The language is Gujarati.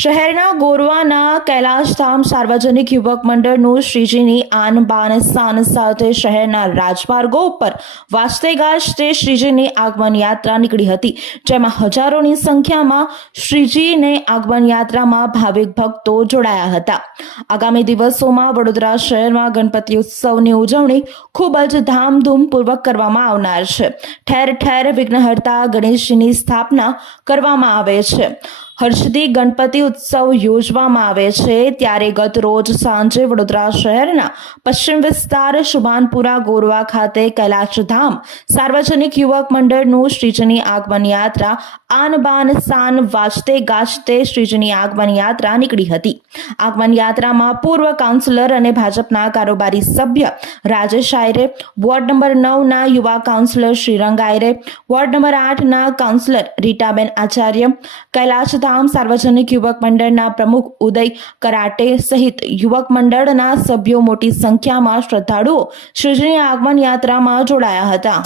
શહેરના ગોરવાના કૈલાશધામ સાર્વજનિક યુવક મંડળનું શ્રીજીની આન બાન સાન સાથે શહેરના રાજમાર્ગો ઉપર વાજતે તે શ્રીજીની આગમન યાત્રા નીકળી હતી, જેમાં હજારોની સંખ્યામાં શ્રીજીને આગમન યાત્રામાં ભાવિક ભક્તો જોડાયા હતા. આગામી દિવસોમાં વડોદરા શહેરમાં ગણપતિ ઉત્સવની ઉજવણી ખૂબ જ ધામધૂમપૂર્વક કરવામાં આવનાર છે. ઠેર ઠેર વિઘ્નહર્તા ગણેશજીની સ્થાપના કરવામાં આવે છે. હર્ષદી ગણપતિ ઉત્સવ યોજવામાં આવે છે. ત્યારે ગત રોજ સાંજે વડોદરા શહેરના પશ્ચિમ વિસ્તાર શુભાનપુરા ગોરવા ખાતે કૈલાશધામ સાર્વજનિક યુવક મંડળનું શ્રીજીની આગમન યાત્રા આન બાન સાન વાજતે ગાજતે શ્રીજીની આગમન યાત્રા નીકળી હતી. આગમન યાત્રામાં પૂર્વ કાઉન્સિલર અને ભાજપના કારોબારી સભ્ય રાજેશ આયરે, વોર્ડ નંબર નવના યુવા councillor Shrirang Ayare, ward number આઠના કાઉન્સિલર રીટાબેન આચાર્ય, કૈલાશધામ સાર્વજનિક યુવક મંડળના પ્રમુખ ઉદય કરાટે સહિત યુવક મંડળના સભ્યો મોટી સંખ્યામાં શ્રદ્ધાળુઓ શ્રીજીની આગમન યાત્રામાં જોડાયા હતા.